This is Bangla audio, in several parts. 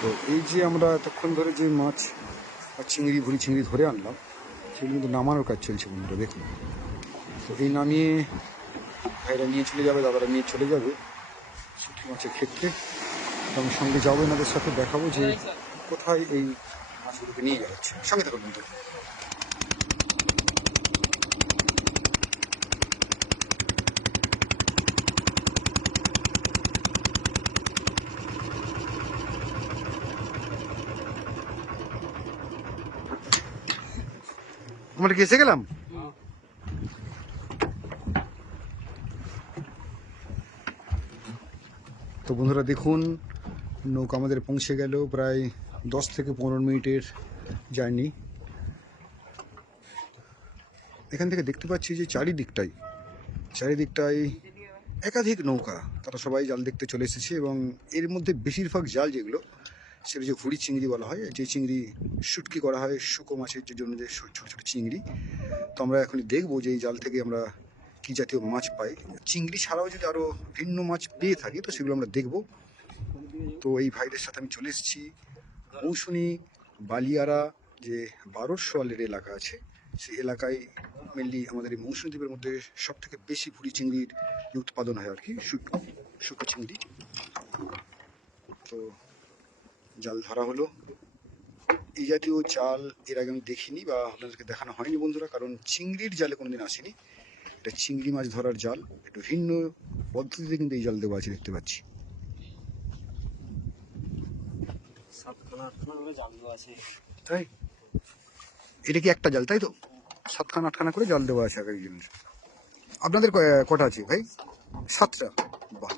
তো এই যে আমরা এতক্ষণ ধরে যে মাছ আর চিংড়ি ভুড়ি চিংড়ি ধরে আনলাম সেগুলো কিন্তু নামানোর কাজ চলছে বন্ধুরা, দেখুন। তো এই নামিয়ে ভাইরা নিয়ে চলে যাবে, দাদারা নিয়ে চলে যাবে শুটকি মাছের ক্ষেত্রে। তো আমি সঙ্গে যাবো, এনাদের সাথে দেখাবো যে কোথায় এই মাছগুলোকে নিয়ে যাচ্ছে। সঙ্গে থাকুন বন্ধু। আমরা কি এসে গেলাম? তো বন্ধুরা দেখুন, নৌকা আমাদের পৌঁছে গেল, প্রায় 10 থেকে 15 মিনিটের জার্নি। এখান থেকে দেখতে পাচ্ছি যে চারিদিকটাই একাধিক নৌকা, তারা সবাই জাল দেখতে চলে এসেছে। এবং এর মধ্যে বেশিরভাগ জাল যেগুলো, সেটা যে ভুড়ি চিংড়ি বলা হয়, যে চিংড়ি শুটকি করা হয় শুকো মাছের জন্য, যে ছোটো ছোটো চিংড়ি। তো আমরা এখন দেখবো যে এই জাল থেকে আমরা কী জাতীয় মাছ পাই। চিংড়ি ছাড়াও যদি আরও ভিন্ন মাছ পেয়ে থাকি তো সেগুলো আমরা দেখব। তো এই ভাইদের সাথে আমি চলে এসেছি মৌসুনি বালিয়ারা, যে 1200 এলাকা আছে, সেই এলাকায় মেনলি আমাদের এই মৌসুমী দ্বীপের মধ্যে সব থেকে বেশি ভুড়ি চিংড়ির উৎপাদন হয় আর কি, শুকো চিংড়ি। তো জাল ধরা হলো। এই জাতীয় জাল এর আগে আমি দেখিনি বা আপনাদেরকে দেখানো হয়নি বন্ধুরা, কারণ চিংড়ির জালে কোনোদিন আসেনি। এটা চিংড়ি মাছ ধরার জাল, একটু ভিন্ন পদ্ধতিতে কিন্তু এই জাল দেওয়া আছে, দেখতে পাচ্ছি। তাই এটা কি একটা জাল, তাই তো? 7খানা 8খানা করে জাল দেওয়া আছে এক একজনের। আপনাদের কটা আছে ভাই? 7টা। বাহ।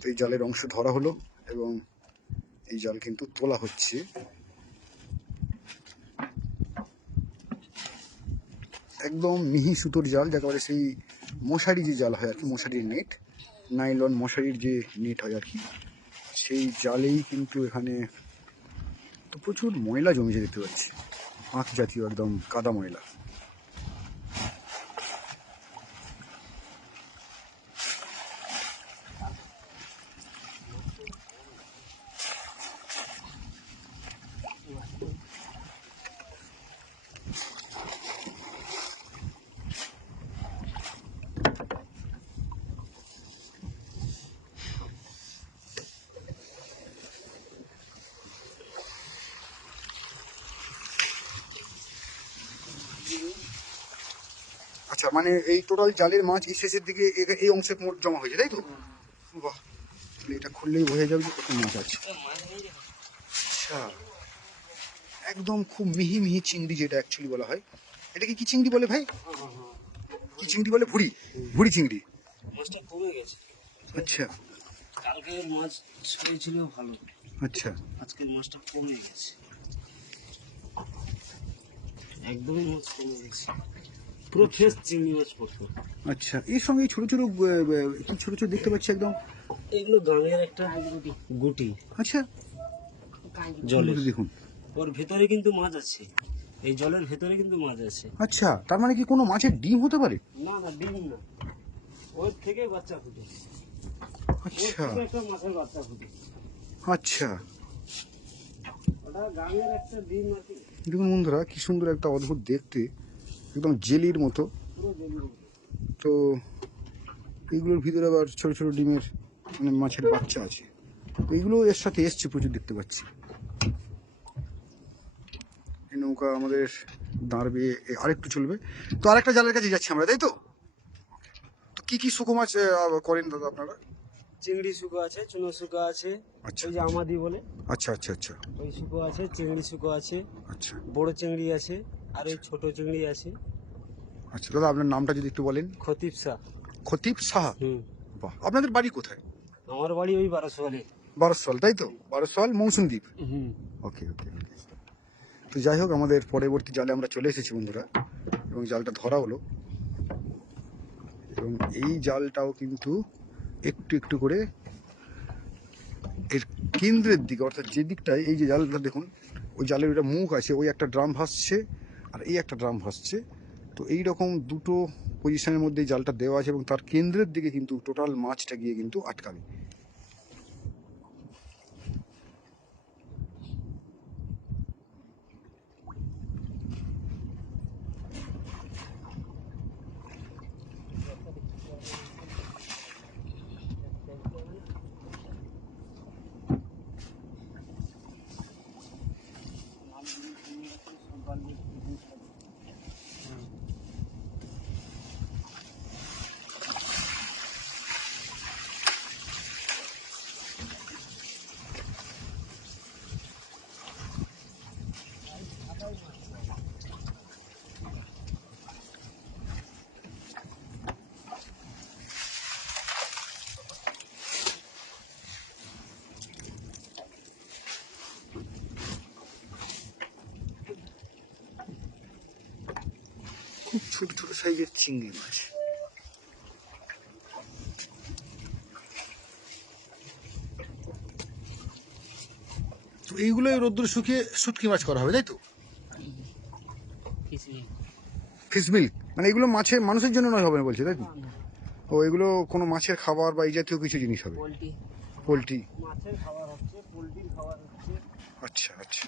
তো এই জালের অংশ ধরা হলো এবং এই জাল কিন্তু তোলা হচ্ছে। একদম মিহি সুতোর জাল, যাকে বলে সেই মশারি যে জাল হয় আর কি, মশারির নেট, নাইলন মশারির যে নেট হয় আর কি, সেই জালেই কিন্তু এখানে তো প্রচুর ময়লা জমেছে, দেখতে পাচ্ছি আঁখ জাতীয় একদম কাদা ময়লা। আচ্ছা, মানে এই টোটাল জালের মাছ এই শেষের দিকে এই অংশে মোট জমা হয়েছে, তাই তো? বাহ, এটা খুললেই বোঝা যাবে যে কত মাছ আছে। আচ্ছা, একদম খুব মিহি মিহি চিংড়ি, যেটা অ্যাকচুয়ালি বলা হয়। এটাকে কি চিংড়ি বলে ভাই? কি চিংড়ি বলে? ভুড়ি, ভুড়ি চিংড়ি। মাছটা কমে গেছে। আচ্ছা কালকের মাছ ছিল ভালো, আচ্ছা। আজকের মাছটা কমে গেছে, একদমই মাছ কমে গেছে, পুরো ফ্রেশ চিংড়ি মাছ পড়তো। আচ্ছা, এর সঙ্গে ছোট ছোট কি ছোট ছোট দেখতে পাচ্ছি একদম? এগুলো গাঙের একটা গুটি। আচ্ছা, জলের দেখুন, ওর ভেতরে কিন্তু মাছ আছে, এই জলের ভেতরে কিন্তু মাছ আছে। আচ্ছা, তার মানে কি কোনো মাছের ডিম হতে পারে? না না, ডিম না, ওর থেকে বাচ্চা ফুটে। আচ্ছা একটা মাছের বাচ্চা ফুটে। আচ্ছা, ওটা গাঙের একটা ডিম আছে। দেখুন বন্ধুরা, কি সুন্দর একটা অদ্ভুত দেখতে, একদম জেলির মতো। পুরো জেলির মতো। তো এইগুলোর ভিতরে আবার ছোট ছোট ডিমের মানে মাছের বাচ্চা আছে। তো এইগুলো এর সাথে এসছে প্রচুর, দেখতে পাচ্ছি। এই নৌকা আমাদের দাঁড়বে, আরেকটু চলবে। তো আরেকটা জালের কাছে যাচ্ছি আমরা, তাই তো? তো কি কি শুকো মাছ করেন দাদা আপনারা? চিংড়ি শুকো আছে, চুনো শুকো আছে, আচ্ছা, ওই যে আমাদি বলে, আচ্ছা আচ্ছা আচ্ছা ওই শুকো আছে, চিংড়ি শুকো আছে, আচ্ছা বড় চিংড়ি আছে, আর ওই ছোট চিংড়ি আছে। আচ্ছা দাদা, আপনার নামটা যদি একটু বলেন। খতিব শাহ। খতিব সাহা। বাহ, আপনাদের বাড়ি কোথায়? আমার বাড়ি ওই 1200। 1200, তাই তো? 1200 মৌসুম দ্বীপ। ওকে ওকে ওকে। তো যাই হোক, আমাদের পরবর্তী জালে আমরা চলে এসেছি বন্ধুরা, এবং জালটা ধরা হলো। এবং এই জালটাও কিন্তু একটু একটু করে এর কেন্দ্রের দিকে, অর্থাৎ যে দিকটায় এই যে জালটা দেখুন, ওই জালের একটা মুখ আছে, ওই একটা ড্রাম ভাসছে আর এই একটা ড্রাম ভাসছে। তো এই রকম দুটো পজিশনের মধ্যে জালটা দেওয়া আছে এবং তার কেন্দ্রের দিকে কিন্তু টোটাল মাছটা গিয়ে কিন্তু আটকাবে। ছোট ছোট সাইজের চিংড়ি মাছ। তো এইগুলোই রোদ্দুর শুকিয়ে শুটকি মাছ করা হবে, তাই তো? কিছুই ফিশ মিল্ক মানে এগুলো মাছের মানুষের জন্য নয়, হবে না বলছে, তাই তো? না, না, ও এগুলো কোনো মাছের খাবার বা এই জাতীয় কিছু জিনিস হবে? Poultry poultry. মাছের খাবার হচ্ছে, পোলট্রির খাবার হচ্ছে। আচ্ছা আচ্ছা।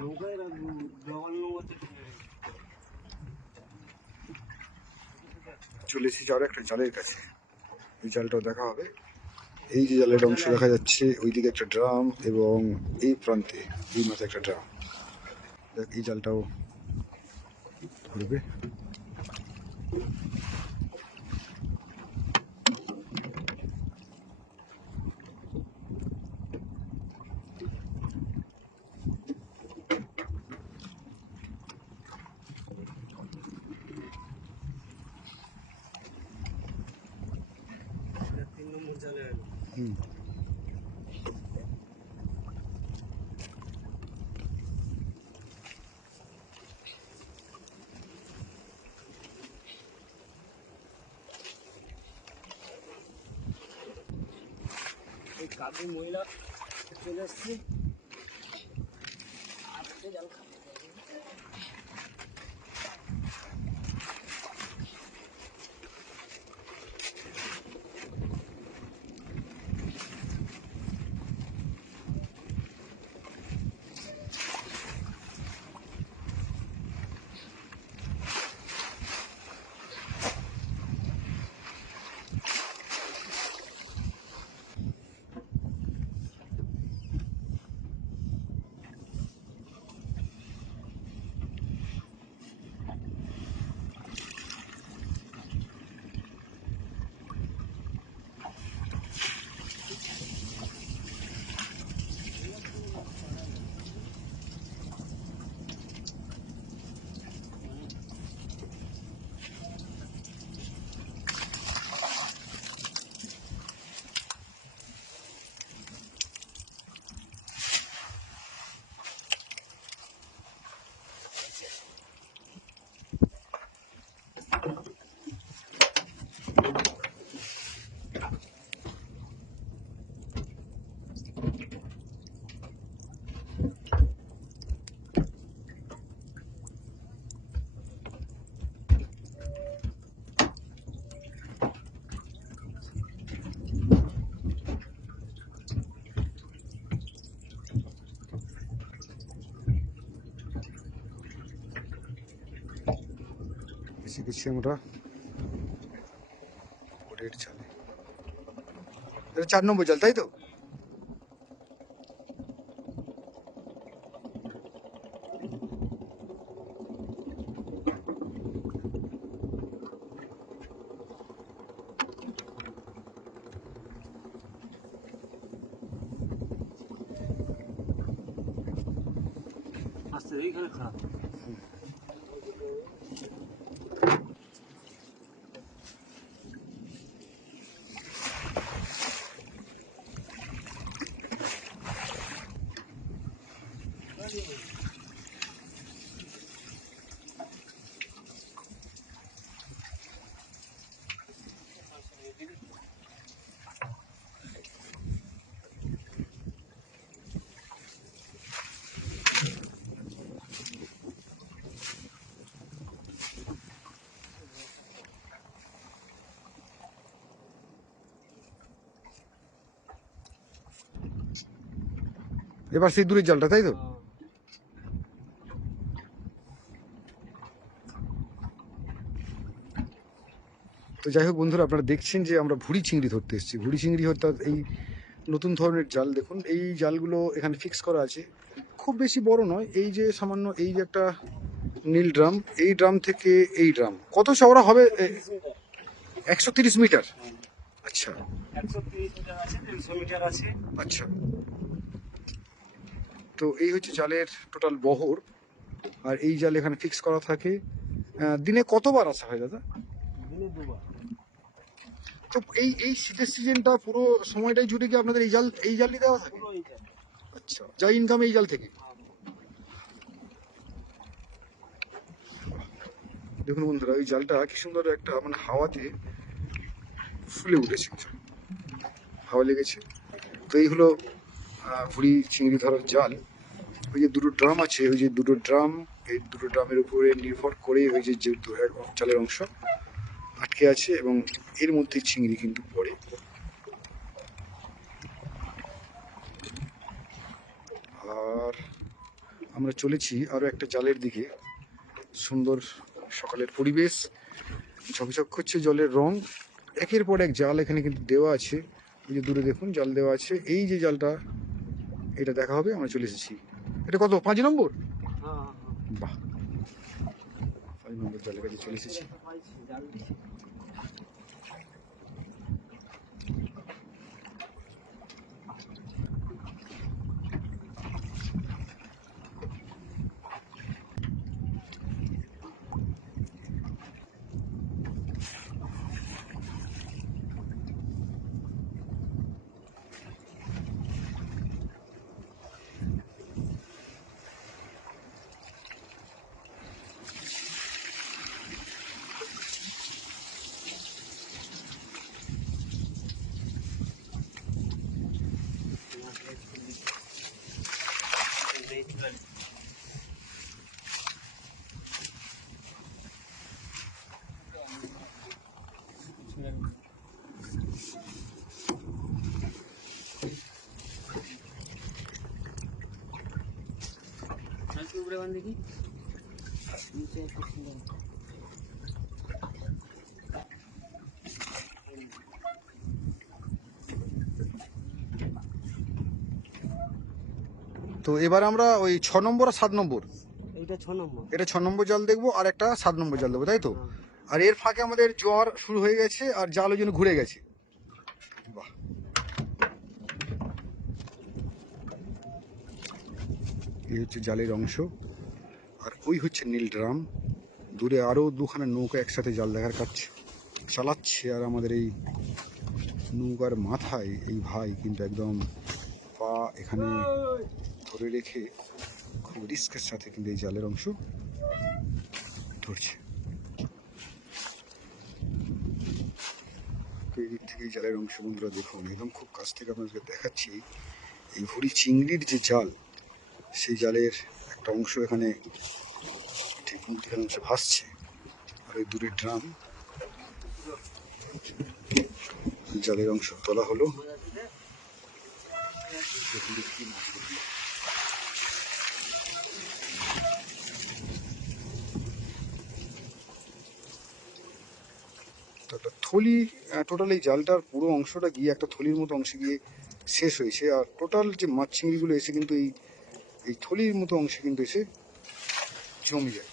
নৌকায় রাখবো, জগল নৌকাতে ঢুকে গেছে। চলে এসেছি আরো একটা জালের কাছে, এই জালটাও দেখা হবে। এই যে জালের অংশ দেখা যাচ্ছে, ওইদিকে একটা ড্রাম এবং এই প্রান্তে এই মাঝে একটা ড্রাম। দেখ এই জালটাও ধরবে। এটা 3 নম্বর জালে এলো। হুম। এই কাজে মহিলা চলে এসছে, আর একটা জাল খাবে। এসে গেছি আমরা বোটের জালে। এটা 4 নম্বর জাল, তাই তো? আস্তে এইখানে খারাপ। এবার সেই দূরের জালটা, তাই তো? তো যাই হোক বন্ধুরা, আপনারা দেখছেন যে আমরা ভুড়ি চিংড়ি ধরতে এসেছি। ভুড়ি চিংড়ি অর্থাৎ এই নতুন ধরনের জাল। দেখুন এই জালগুলো এখানে ফিক্স করা আছে, খুব বেশি বড় নয়। এই যে সামান্য এই যে একটা নীল ড্রাম, এই ড্রাম থেকে এই ড্রাম কত চওড়া হবে? 130 মিটার। আচ্ছা 130 মিটার আছে, 300 মিটার আছে। আচ্ছা। তো এই হচ্ছে জালের টোটাল বহর। আর এই জাল এখানে ফিক্স করা থাকে। দিনে কতবার আসা হয় দাদা? দিনে দুবার। তো এই শীতের সিজনটা পুরো সময়টাই জুড়ে কি আপনাদের এই জালই দেওয়া থাকে? পুরো এই জাল। আচ্ছা, যা ইনকাম এই জাল থেকে। দেখুন বন্ধুরা, ওই জালটা কি সুন্দর একটা মানে হাওয়াতে ফুলে উঠেছে, হাওয়া লেগেছে। তো এই হলো ভুড়ি চিংড়ি ধরার জাল। ওই যে দুটো ড্রাম আছে, ওই যে দুটো ড্রাম, এই দুটো ড্রামের উপরে নির্ভর করে ওই যে জালের অংশ আটকে আছে এবং এর মধ্যে চিংড়ি কিন্তু পড়ে। আর আমরা চলেছি আরো একটা জালের দিকে। সুন্দর সকালের পরিবেশ, ঝকঝক করছে জলের রং, একের পর এক জাল এখানে কিন্তু দেওয়া আছে। ওই যে দূরে দেখুন জাল দেওয়া আছে। এই যে জালটা, এটা দেখা হবে। আমরা চলে এসেছি, এটা কত 5 নম্বর? হ্যাঁ, বাহ, 5 নম্বর জালের কাছে চলে এসেছি। পাইছি জাল দিছি। একটু উপরে বান দেখি, নিচে একটু সুন্দর। তো এবার আমরা ওই 6 নম্বর আর 7 নম্বর, এইটা 6 নম্বর। এটা 6 নম্বর জাল দেখবো আর একটা 7 নম্বর জাল দেবো, তাই তো? হ্যাঁ। আর এর ফাঁকে আমাদের জ্বর শুরু হয়ে গেছে আর জাল ওই জন্য ঘুরে গেছে। বাহ, এই হচ্ছে জালের অংশ। আর ওই হচ্ছে নীল ড্রাম। দূরে আরো দুখানা নৌকা একসাথে জাল দেখার কাজ চালাচ্ছে। আর আমাদের এই নৌকার মাথায় এই ভাই কিন্তু একদম পা এখানে ধরে রেখে খুব রিস্কের সাথে কিন্তু এই জালের অংশ ধরছে। তো এই দিক থেকে এই জালের অংশ বন্ধুরা দেখুন, একদম খুব কাছ থেকে আপনাদেরকে দেখাচ্ছি। এই ভুড়ি চিংড়ির যে জাল, সেই জালের একটা অংশ এখানে ঠিক মধ্যখানে অংশে ভাসছে। আর ওই দূরের ড্রাম, জালের অংশ তোলা হলো। তো একটা থলি, টোটাল এই জালটার পুরো অংশটা গিয়ে একটা থলির মতো অংশে গিয়ে শেষ হয়েছে। আর টোটাল যে মাছ চিংড়িগুলো এসে কিন্তু এই এই থলির মতো অংশে কিন্তু এসে জমে যায়।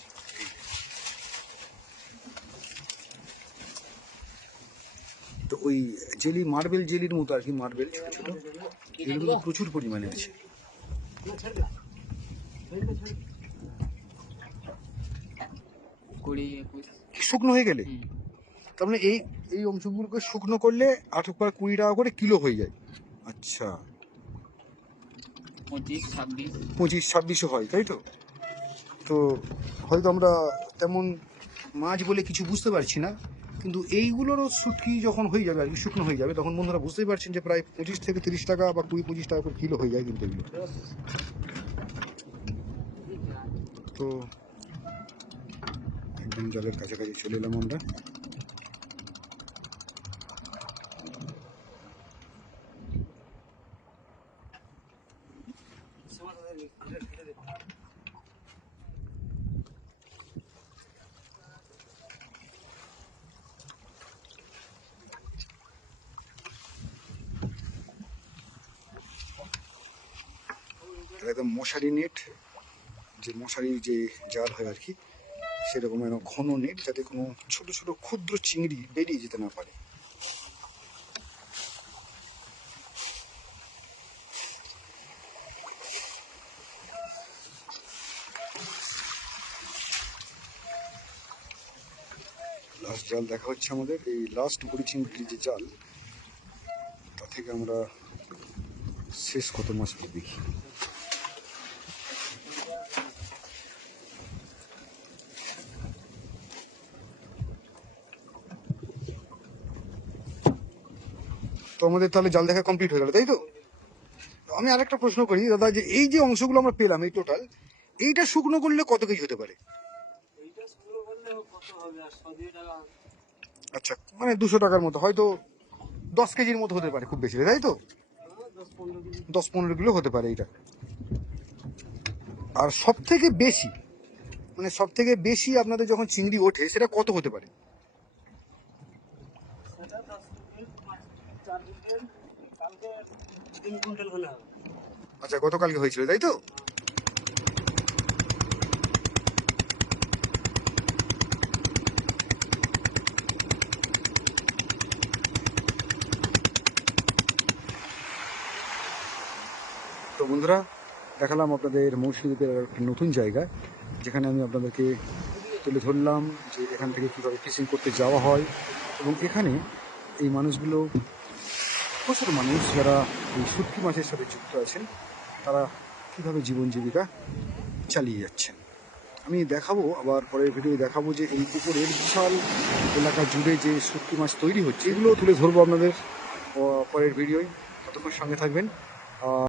তো ওই জেলি, মার্বেল জেলির মতো আর কি, মার্বেল ছোট ছোট, এগুলো প্রচুর পরিমাণে আছে। না ছেড়ে দে, ছেড়ে দে, ছেড়ে দে। 20-21 শুকনো হয়ে গেলে তার মানে এই এই অংশগুলোকে শুকনো করলে 18 20 টাকা করে কিলো হয়ে যায়। আচ্ছা, 25-26 হয়, তাই তো? তো হয়তো আমরা তেমন মাছ বলে কিছু বুঝতে পারছি না, কিন্তু এইগুলোরও শুটকি যখন হয়ে যাবে আর কি, শুকনো হয়ে যাবে, তখন বন্ধুরা বুঝতেই পারছেন যে প্রায় 25 থেকে 30 টাকা বা 20-25 টাকা করে কিলো হয়ে যায় কিন্তু এগুলো। তো একদম জালের কাছাকাছি চলে এলাম আমরা। একদম মশারি নেট, যে মশারির যে জাল হয় আর কি, সেরকম ঘন নেট, যাতে কোনো ছোট ছোট ক্ষুদ্র চিংড়ি বেরিয়ে যেতে না পারে। জাল দেখা হচ্ছে আমাদের এই লাস্ট ভুড়ি চিংড়ির যে জাল, তা থেকে আমরা শেষ কত মাছ পাই দেখি। তো আমাদের তাহলে জাল দেখা কমপ্লিট হয়ে গেল, তাই তো? আমি আরেকটা প্রশ্ন করি দাদা, যে এই যে অংশগুলো আমরা পেলাম এই টোটাল, এইটা শুকনো করলে কত কেজি হতে পারে? এইটা শুরু করলে কত হবে আর 100 টাকা। আচ্ছা, মানে 200 টাকার মতো, হয়তো 10 কেজির মতো হতে পারে খুব বেশি, তাই তো? 10-15 কেজি। 10-15 কিলো হতে পারে এইটা। আর সব থেকে বেশি, মানে সব থেকে বেশি আপনাদের যখন চিংড়ি ওঠে সেটা কত হতে পারে? সেটা 10 কুইন্টাল, 4 কুইন্টাল, কালকে 3 কুইন্টাল হলে হবে। আচ্ছা, গতকালকে হয়েছিল, তাই তো? তো বন্ধুরা, দেখালাম আপনাদের মৌসুমীদের একটা নতুন জায়গা, যেখানে আমি আপনাদেরকে তুলে ধরলাম যে এখান থেকে কীভাবে ফিশিং করতে যাওয়া হয়, এবং এখানে এই মানুষগুলো, প্রচুর মানুষ যারা এই শুটকি মাছের সাথে যুক্ত আছেন, তারা কীভাবে জীবন জীবিকা চালিয়ে যাচ্ছেন। আমি দেখাবো, আবার পরের ভিডিও দেখাবো যে এই পুকুরের বিশাল এলাকা জুড়ে যে শুটকি মাছ তৈরি হচ্ছে, এগুলো তুলে ধরবো আপনাদের পরের ভিডিওয়। ততক্ষণ সঙ্গে থাকবেন।